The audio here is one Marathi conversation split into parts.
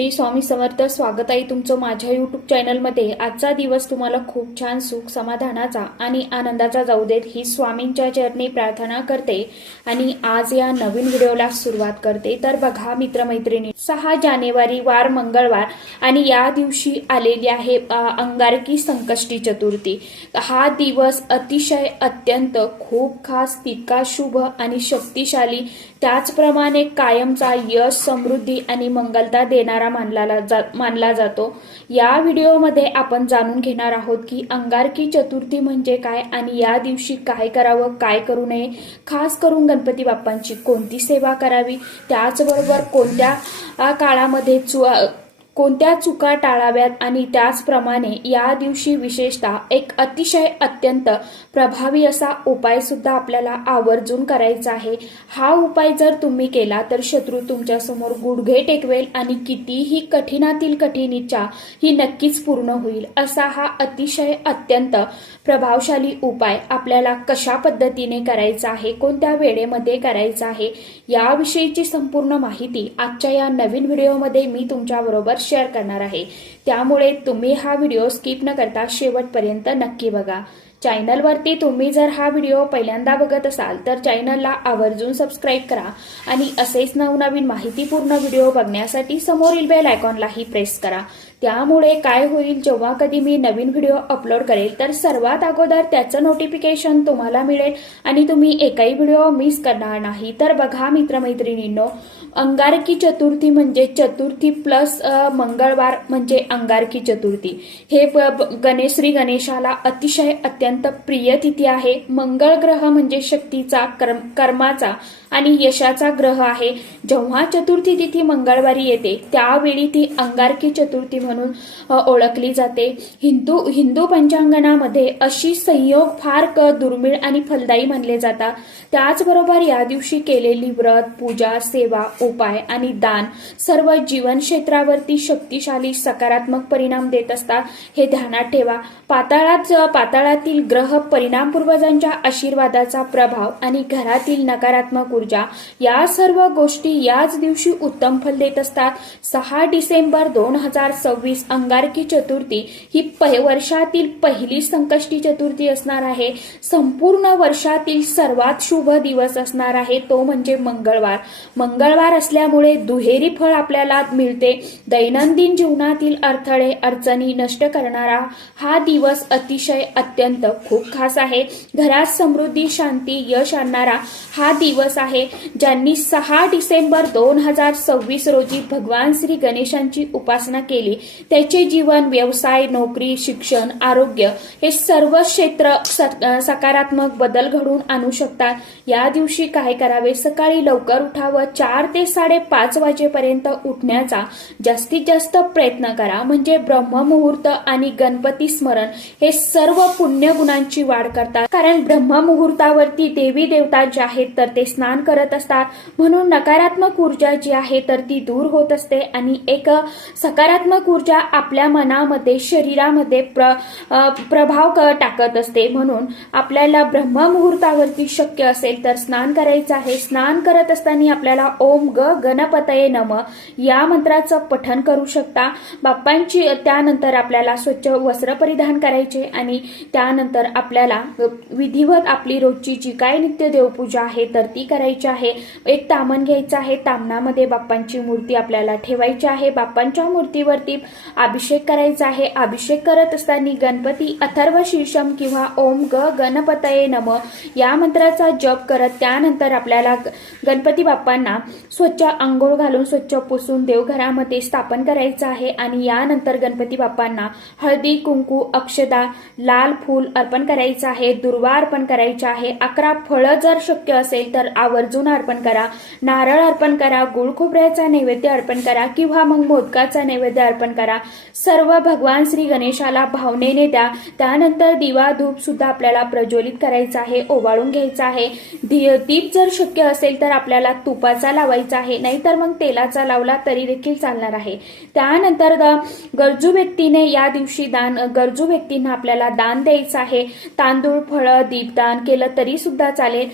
श्री स्वामी समर्थ. स्वागत आहे तुमचं माझ्या यूट्यूब चॅनलमध्ये. आजचा दिवस तुम्हाला खूप छान सुख समाधानाचा आणि आनंदाचा जाऊ देत ही स्वामींच्या चरणी प्रार्थना करते आणि आज या नवीन व्हिडिओला सुरुवात करते. तर बघा मित्रमैत्रिणी, 6 जानेवारी वार मंगळवार आणि या दिवशी आलेली आहे अंगारकी संकष्टी चतुर्थी. हा दिवस अतिशय अत्यंत खूप खास, तितका शुभ आणि शक्तिशाली, त्याचप्रमाणे कायमचा यश, समृद्धी आणि मंगलता देणारा मानला जातो. या व्हिडिओमध्ये आपण जाणून घेणार आहोत की अंगारकी चतुर्थी म्हणजे काय आणि या दिवशी काय करावं, काय करू नये, खास करून गणपती बाप्पांची कोणती सेवा करावी, त्याचबरोबर कोणत्या काळामध्ये कोणत्या चुका टाळाव्यात आणि त्याचप्रमाणे या दिवशी विशेषतः एक अतिशय अत्यंत प्रभावी असा उपाय सुद्धा आपल्याला आवर्जून करायचा आहे. हा उपाय जर तुम्ही केला तर शत्रू तुमच्या समोर गुडघे टेकवेल आणि कितीही कठीणातील कठीण इच्छा ही नक्कीच पूर्ण होईल. असा हा अतिशय अत्यंत प्रभावशाली उपाय आपल्याला कशा पद्धतीने करायचा आहे, कोणत्या वेळेमध्ये करायचा आहे, याविषयीची संपूर्ण माहिती आजच्या या नवीन व्हिडिओमध्ये मी तुमच्याबरोबर शेअर करणार आहे. त्यामुळे तुम्ही हा व्हिडिओ स्किप न करता शेवटपर्यंत नक्की बघा. चॅनलवरती तुम्ही जर हा व्हिडिओ पहिल्यांदा बघत असाल तर चॅनलला आवर्जून सबस्क्राईब करा आणि असेच नवनवीन माहितीपूर्ण व्हिडिओ बघण्यासाठी समोरील बेल आयकॉनलाही प्रेस करा. त्यामुळे काय होईल, जेव्हा कधी मी नवीन व्हिडिओ अपलोड करेल तर सर्वात अगोदर त्याचं नोटिफिकेशन तुम्हाला मिळेल आणि तुम्ही एकही व्हिडिओ मिस करणार नाही. तर बघा मित्रमैत्रिणींनो, अंगारकी चतुर्थी म्हणजे चतुर्थी प्लस मंगळवार म्हणजे अंगारकी चतुर्थी. हे श्री गणेशाला अतिशय अत्यंत प्रिय तिथी आहे. मंगळ ग्रह म्हणजे शक्तीचा, कर्माचा आणि यशाचा ग्रह आहे. जेव्हा चतुर्थी तिथी मंगळवारी येते त्यावेळी ती अंगारकी चतुर्थी म्हणून ओळखली जाते. हिंदू पंचांगणामध्ये अशी संयोग फार दुर्मिळ आणि फलदायी मानले जातात. त्याचबरोबर या दिवशी केलेली व्रत, पूजा, सेवा, उपाय आणि दान सर्व जीवन क्षेत्रावरती शक्तिशाली सकारात्मक परिणाम देत असतात. हे ध्यानात ठेवा. पाताळातील ग्रह परिणाम, पूर्वजांच्या आशीर्वादाचा प्रभाव आणि घरातील नकारात्मक ऊर्जा या सर्व गोष्टी याच दिवशी उत्तम फल देत असतात. 6 डिसेंबर 2026 अंगारकी चतुर्थी ही वर्षातील पहिली संकष्टी चतुर्थी असणार आहे. संपूर्ण वर्षातील सर्वात शुभ दिवस असणार आहे तो म्हणजे मंगळवार असल्यामुळे दुहेरी फळ आपल्याला मिळते. दैनंदिन जीवनातील अडथळे, अडचणी नष्ट करणारा हा दिवस अतिशय अत्यंत खूप खास आहे. घरात समृद्धी, शांती, यश आणणारा हा दिवस आहे. ज्यांनी 6 डिसेंबर 2026 रोजी भगवान श्री गणेशांची उपासना केली त्याचे जीवन, व्यवसाय, नोकरी, शिक्षण, आरोग्य हे सर्व क्षेत्र सकारात्मक बदल घडवून आणू शकतात. या दिवशी काय करावे, सकाळी लवकर उठावं. 4 ते 5:30 वाजेपर्यंत उठण्याचा जास्तीत जास्त प्रयत्न करा. म्हणजे ब्रह्ममुहूर्त आणि गणपती स्मरण हे सर्व पुण्य गुणांची वाढ करतात. कारण ब्रह्ममुहूर्तावरती देवी देवता जे आहेत तर ते स्नान करत असतात. म्हणून नकारात्मक ऊर्जा जी आहे तर ती दूर होत असते आणि एक सकारात्मक ऊर्जा आपल्या मनामध्ये, शरीरामध्ये प्रभाव टाकत असते. म्हणून आपल्याला ब्रह्ममुहूर्तावरती शक्य असेल तर स्नान करायचं आहे. स्नान करत असताना आपल्याला ओम गणपतये नमः या मंत्राचं पठण करू शकता. बाप्पांची त्यानंतर आपल्याला स्वच्छ वस्त्र परिधान करायचे आणि त्यानंतर आपल्याला विधिवत आपली रोजची जी काय नित्य देवपूजा आहे तर ती करायची आहे. एक तामण घ्यायचं आहे. तामणामध्ये बाप्पांची मूर्ती आपल्याला ठेवायची आहे. बाप्पांच्या मूर्तीवरती अभिषेक करायचा आहे. अभिषेक करत असताना गणपती अथर्व शीर्षम किंवा ओम गणपतये नमः या मंत्राचा जप करत त्यानंतर आपल्याला गणपती बाप्पांना स्वच्छ आंघोळ घालून स्वच्छ पुसून देवघरामध्ये स्थापन करायचं आहे आणि यानंतर गणपती बाप्पांना हळदी, कुंकू, अक्षदा, लाल फूल अर्पण करायचं आहे. दुर्वा अर्पण करायचा आहे. 11 फळं जर शक्य असेल तर आवर्जून अर्पण करा. नारळ अर्पण करा. गुळ खोबऱ्याचा नैवेद्य अर्पण करा किंवा मग मोदकाचा नैवेद्य अर्पण करा. सर्व भगवान श्री गणेशाला भावनेने द्या. त्यानंतर दिवा धूप सुद्धा आपल्याला प्रज्वलित करायचा आहे, ओवाळून घ्यायचा आहे. दीप जर शक्य असेल तर आपल्याला तुपाचा लावायचा लावायचा आहे, नाहीतर मग तेलाचा लावला तरी देखील चालणार आहे। त्यानंतर गरजू व्यक्तीने या दिवशी गरजू व्यक्तींना आपल्याला दान द्यायचं आहे। तांदूळ, फळं, दीपदान केलं तरी सुद्धा चालेल।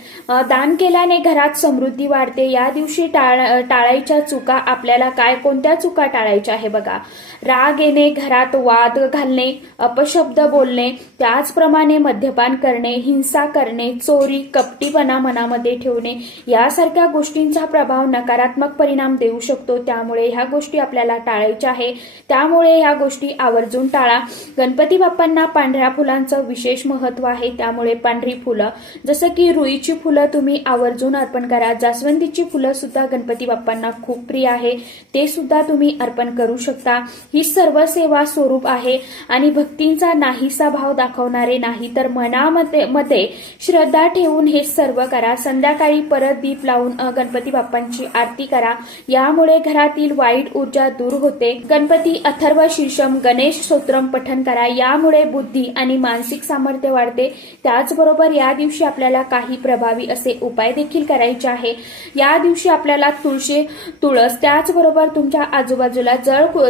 दान केल्याने घरात समृद्धी वाढते। या दिवशी टाळायच्या चुका आपल्याला कोणत्या चुका टाळायच्या आहे बघा। राग येणे, घरात वाद घालणे, अपशब्द बोलणे, त्याचप्रमाणे मद्यपान करणे, हिंसा करणे, चोरी, कपटीपणा मनामध्ये ठेवणे यासारख्या गोष्टींचा प्रभाव नकारात्मक परिणाम देऊ शकतो। त्यामुळे ह्या गोष्टी आपल्याला टाळायच्या आहे। त्यामुळे ह्या गोष्टी आवर्जून टाळा। गणपती बाप्पांना पांढऱ्या फुलांचं विशेष महत्त्व आहे, त्यामुळे पांढरी फुलं जसं की रुईची फुलं तुम्ही आवर्जून अर्पण करा। जास्वंदीची फुलं सुद्धा गणपती बाप्पांना खूप प्रिय आहे, ते सुद्धा तुम्ही अर्पण करू शकता। ही सर्व सेवा स्वरूप आहे आणि भक्तींचा नाहीसा भाव दाखवणारे नाही, तर मनामध्ये श्रद्धा ठेवून हे सर्व करा। संध्याकाळी परत दीप लावून गणपती बाप्पांची आरती करा, यामुळे घरातील वाईट ऊर्जा दूर होते। गणपती अथर्व शीर्षम गणेश स्तोत्रम पठण करा, यामुळे बुद्धी आणि मानसिक सामर्थ्य वाढते। त्याचबरोबर या दिवशी आपल्याला काही प्रभावी असे उपाय देखील करायचे आहे। या दिवशी आपल्याला तुळस, त्याचबरोबर तुमच्या आजूबाजूला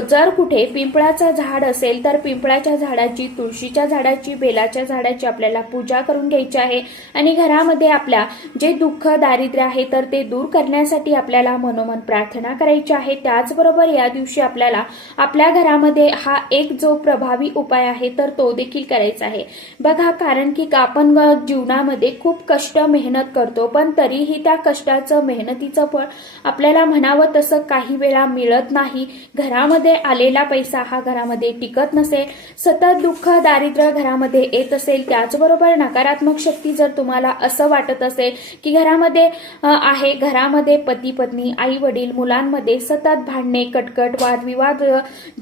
जर कुठे पिंपळाचं झाड असेल तर पिंपळाच्या झाडाची, तुळशीच्या झाडाची, बेलाच्या झाडाची आपल्याला पूजा करून घ्यायची आहे आणि घरामध्ये आपल्या जे दुःख दारिद्र्य आहे तर ते दूर करण्यासाठी आपल्याला मनोमन प्रार्थना करायची आहे। त्याचबरोबर या दिवशी आपल्याला आपल्या घरामध्ये हा एक जो प्रभावी उपाय आहे तर तो देखील करायचा आहे बघा। कारण की आपण जीवनामध्ये खूप कष्ट मेहनत करतो, पण तरीही त्या कष्टाचं मेहनतीचं फळ आपल्याला म्हणावं तसं काही वेळा मिळत नाही। घरामध्ये आलेला पैसा हा घरामध्ये टिकत नसेल, सतत दुःख दारिद्र्य घरामध्ये येत असेल, त्याचबरोबर नकारात्मक शक्ती जर तुम्हाला असं वाटत असेल की घरामध्ये पती पत्नी, आई वडील, मुलांमध्ये सतत भांडणे, कटकट, वादविवाद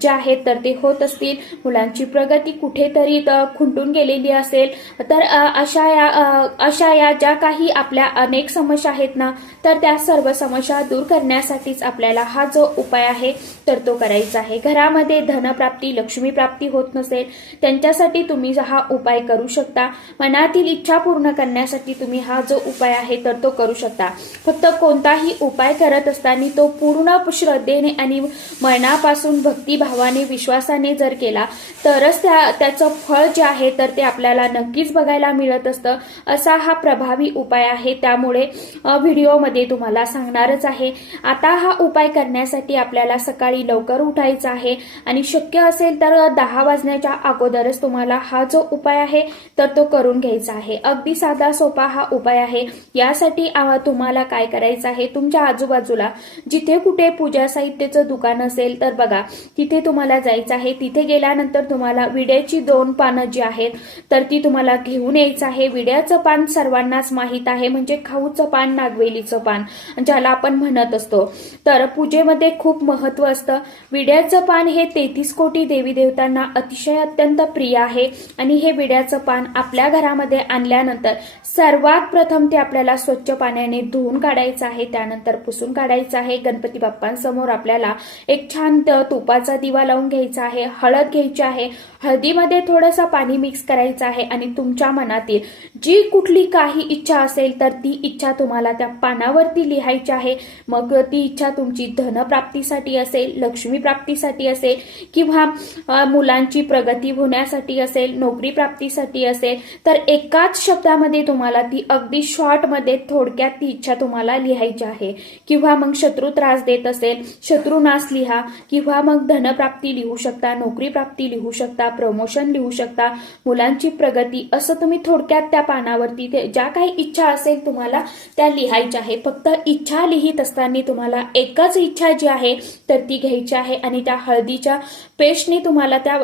जे आहेत तर ते होत असतील, मुलांची प्रगती कुठेतरी खुंटून गेलेली असेल, तर अशा या ज्या काही आपल्या अनेक समस्या आहेत ना, तर त्या सर्व समस्या दूर करण्यासाठीच आपल्याला हा जो उपाय आहे तर तो करायचा आहे। घरामध्ये धनप्राप्ती, लक्ष्मी प्राप्ती होत नसेल त्यांच्यासाठी तुम्ही हा उपाय करू शकता। मनातील इच्छा पूर्ण करण्यासाठी तुम्ही हा जो उपाय आहे तर तो करू शकता। फक्त कोणताही उपाय करत असताना तो पूर्ण श्रद्धेने आणि मनापासून भक्तिभावाने, विश्वासाने जर केला तरच त्याचं फळ जे आहे तर ते आपल्याला नक्कीच बघायला मिळत असतं। असा हा प्रभावी उपाय आहे, त्यामुळे व्हिडिओमध्ये तुम्हाला सांगणारच आहे। आता हा उपाय करण्यासाठी आपल्याला सकाळी लवकर उठायचं आहे आणि शक्य असेल तर 10 वाजण्याच्या अगोदरच तुम्हाला हा जो उपाय आहे तर तो करून घ्यायचा आहे। अगदी साधा सोपा हा उपाय आहे। यासाठी तुम्हाला काय करायचं आहे, तुमच्या आजूबाजूला जिथे कुठे पूजा साहित्याचं दुकान असेल तर बघा तिथे तुम्हाला जायचं आहे। तिथे गेल्यानंतर तुम्हाला विड्याची 2 पानं जी आहेत तर ती तुम्हाला घेऊन यायचं आहे। विड्याचं पान सर्वांनाच माहित आहे, म्हणजे खाऊचं पान, नागवेलीचं पान ज्याला आपण म्हणत असतो, तर पूजेमध्ये खूप महत्व असतं। विड्याचं पान हे 33 कोटी देवी देवतांना अतिशय अत्यंत प्रिय आहे आणि हे विड्याचं पान आपल्या घरामध्ये आणल्यानंतर सर्वात प्रथम ते आपल्याला स्वच्छ पाण्याने धुवून काढायचं आहे, त्यानंतर पुसून काढायचं आहे। गणपती बाप्पांसमोर आपल्याला एक छान तुपाचा दिवा लावून घ्यायचा आहे। हळद घ्यायची आहे, हळदीमध्ये थोडंसं पाणी मिक्स करायचं आहे आणि तुमच्या मनातील जी कुठली काही इच्छा असेल तर ती इच्छा तुम्हाला त्या पानावरती लिहायची आहे। मग ती इच्छा तुमची धनप्राप्तीसाठी असेल, लक्ष्मी प्राप्तीसाठी असेल, किंवा मुलांची प्रगती होण्यासाठी असेल, नोकरी प्राप्तीसाठी असेल, तर एकाच शब्दामध्ये तुम्हाला ती अगदी शॉर्टमध्ये थोडक्यात ती इच्छा तुम्हाला लिहायची आहे। किंवा मग शत्रू त्रास देत असेल, शत्रुनाश लिहा, किंवा मग धनप्राप्ती लिहू शकता, नोकरी प्राप्ती लिहू शकता, प्रमोशन लिहू शकता, मुलांची प्रगती, असं तुम्ही थोडक्यात त्या पानावरती ज्या काही इच्छा असेल तुम्हाला त्या लिहायच्या आहे। फक्त इच्छा लिहित असताना तुम्हाला एकच इच्छा जी आहे तर ती घ्यायची आहे आणि त्या हळदीच्या पेस्टने तुम्हाला त्या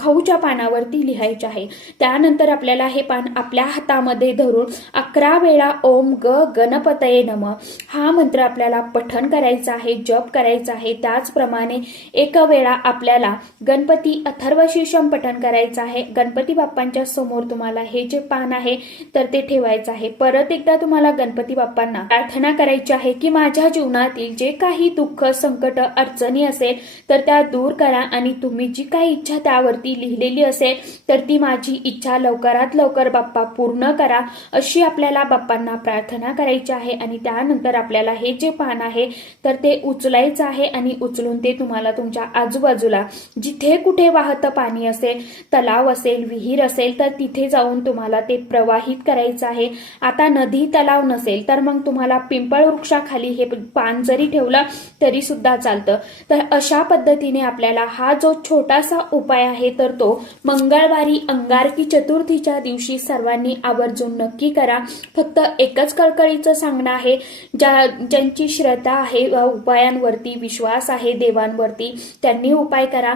खाऊच्या पानावरती लिहायचे आहे। त्यानंतर आपल्याला हे पान आपल्या हातामध्ये धरून 11 वेळा ओम गणपतये नमः हा मंत्र आपल्याला पठण करायचा आहे, जप करायचा आहे। त्याचप्रमाणे 1 वेळा आपल्याला गणपती अथर्वशीर्षम पठण करायचं आहे। गणपती बाप्पांच्या समोर तुम्हाला हे जे पान आहे तर ते ठेवायचं आहे। परत एकदा तुम्हाला गणपती बाप्पांना प्रार्थना करायची आहे की माझ्या जीवनातील जे काही दुःख, संकट, अडचणी असेल तर त्या दूर करा आणि तुम्ही जी काही इच्छा त्यावरती लिहिलेली असेल तर ती माझी इच्छा लवकरात लवकर बाप्पा पूर्ण करा, अशी आपल्याला बाप्पांना प्रार्थना करायची आहे। आणि त्यानंतर आपल्याला हे जे पान आहे तर ते उचलायचं आहे आणि उचलून ते तुम्हाला तुमच्या आजूबाजूला जिथे कुठे वाहतं पाणी असेल, तलाव असेल, विहीर असेल तर तिथे जाऊन तुम्हाला ते प्रवाहित करायचं आहे. आता नदी तलाव नसेल तर मग तुम्हाला पिंपळ वृक्षाखाली हे पान जरी ठेवलं तरी सुद्धा चालतं. तर अशा पद्धतीने आपल्याला हा जो छोटासा उपाय आहे तर तो मंगळवारी अंगारकी चतुर्थीच्या दिवशी सर्वांनी आवर्जून नक्की करा. फक्त एकच कळकळीचं सांगणं आहे, ज्यांची श्रद्धा आहे, उपायांवरती विश्वास आहे देवांवरती, त्यांनी उपाय करा.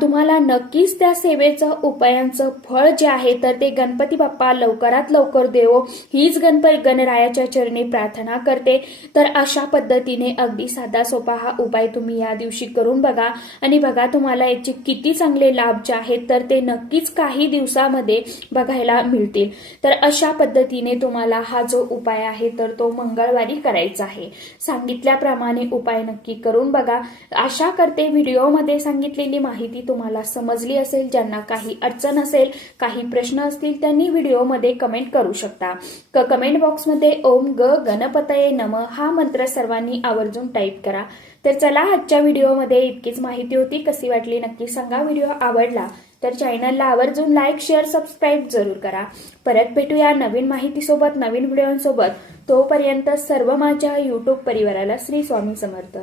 तुम्हाला नक्कीच त्या सेवेचं उपायांचं फळ जे आहे तर ते गणपती बाप्पा लवकरात लवकर देवो हीच गणरायाच्या चरणी प्रार्थना करते. तर अशा पद्धतीने अगदी साधा सोपा हा उपाय तुम्ही या दिवशी करून बघा आणि बघा तुम्हाला याचे किती चांगले लाभ जे आहेत तर ते नक्कीच काही दिवसामध्ये बघायला मिळतील. तर अशा पद्धतीने तुम्हाला हा जो उपाय आहे तर तो मंगळवारी करायचा आहे. सांगितल्याप्रमाणे उपाय नक्की करून बघा. आशा करते व्हिडिओमध्ये सांगितलेली माहिती तुम्हाला समजली असेल. ज्यांना काही अडचण असेल, काही प्रश्न असतील त्यांनी व्हिडिओमध्ये कमेंट करू शकता. कमेंट बॉक्समध्ये ओम गणपतये नमः हा मंत्र सर्वांनी आवर्जून टाईप करा. तर चला आजच्या व्हिडिओमध्ये इतकीच माहिती होती. कशी वाटली नक्की सांगा. व्हिडिओ आवडला तर चॅनलला आवर्जून लाईक, शेअर, सबस्क्राईब जरूर करा. परत भेटूया नवीन माहितीसोबत, नवीन व्हिडिओसोबत. तोपर्यंत सर्व माझ्या युट्यूब परिवाराला श्री स्वामी समर्थ.